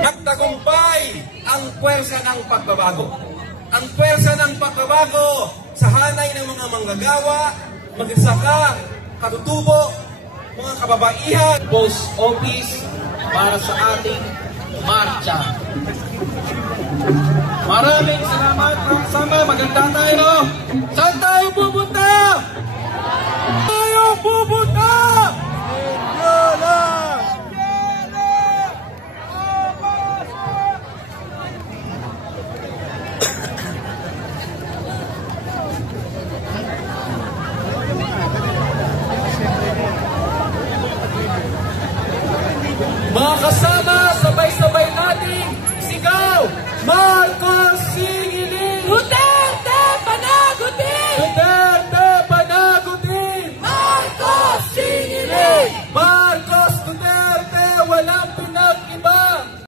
Magtagumpay ang puwersa ng pagbabago. Ang puwersa ng pagbabago sa hanay ng mga manggagawa, magsasaka, katutubo, mga kababaihan. Post office para sa ating marcha. Maraming salamat, sama. Maganda tayo.